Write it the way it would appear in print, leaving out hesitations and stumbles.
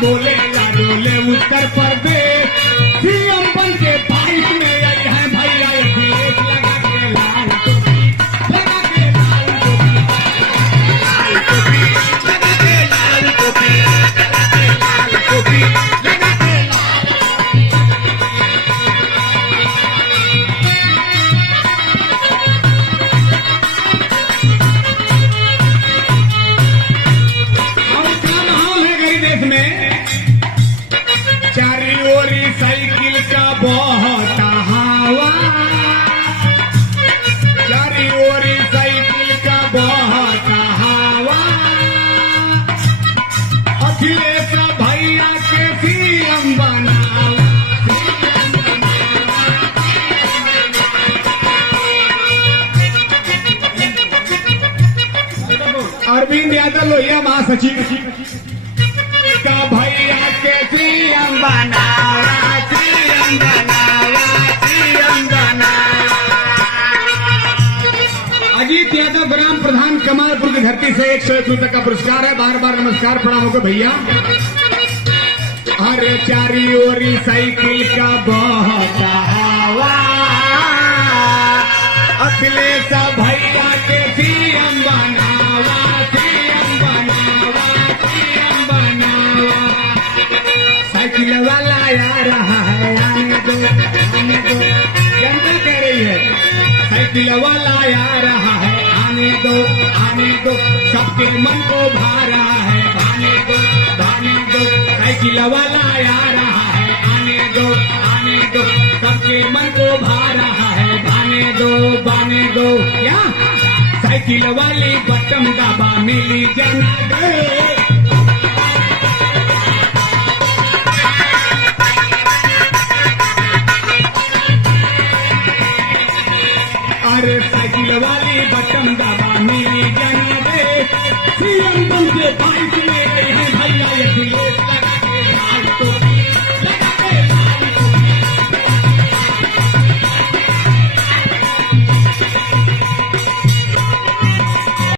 बोले उत्तर प्रदेश सीएम बन के बाइक में आई है भैया अखिलेश लगा के लाल टोपी लगा के लाल टोपी लाल टोपी लगा के लाल टोपी लगा के लाल टोपी लगा के लाल और क्या नाम है गरीब देश में चारी ओरी साइकिल का बहुत हवा चारी ओरी साइकिल का बहुत हवा अखिलेश भैया के सीएम बनावा अरविंद यादव लोहिया महासचिव का भैया के सीएम बनावा सीएम बनावा सीएम बनावा। अजीत यादव ग्राम प्रधान कमालपुर की धरती से 101 रुपए का पुरस्कार है। बार बार नमस्कार प्रणाम होगा भैया। अरे चारी ओरी साइकिल का बहुत हवा अखिलेश भैया के सीएम बनावा सीएम बनावा सीएम बनावा। साइकिल वाला आ रहा है आने दो जनता कह रही है साइकिल वाला आ रहा है आने दो सबके मन को भा रहा है भाने दो साइकिल वाला आ रहा है आने दो सबके मन को भा रहा है भाने दो क्या साइकिल वाली बटम दबा मिली जना दे अरे साइकिल वाली बटन दबा मिली जाने दे सीएम बन के बाइक